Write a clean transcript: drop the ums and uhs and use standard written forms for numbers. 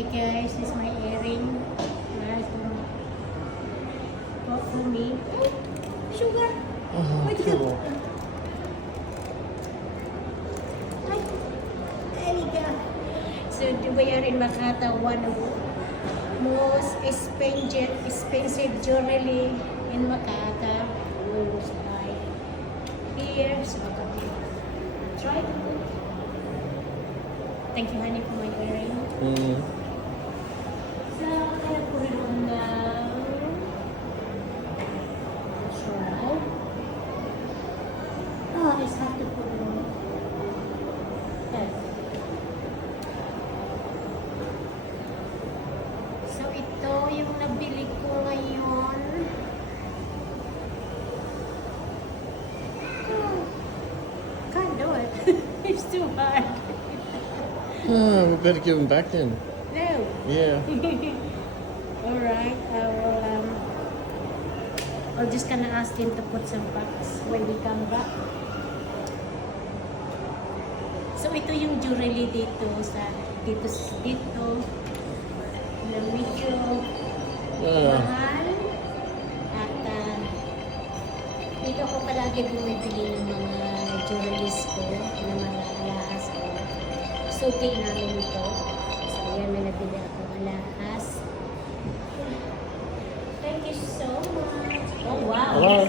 Hi guys, this is my earring. For me. Sugar! Oh, Wait, cool. Ay, there you go. So, bayarin Makata, one of the most expensive jewelry in Makata. Almost like here. So, try to put. Thank you, honey, for my earring. So, kaya ko rin na try. Oh, I just have to put it on. Yes. So, ito yung nabili ko ngayon. Oh, can't do it. It's too hard. Oh, we better give him back then. No. Yeah. Alright, I'll just gonna ask him to put some bucks when we come back. So ito yung jewelry dito na medyo mahal. At dito ko palagi bumibili ng mga jewelries ko, ng mga alahas ko. Suki namin ito. So yan, may nabili ako alahas. Thank you so much. Oh wow. Hello.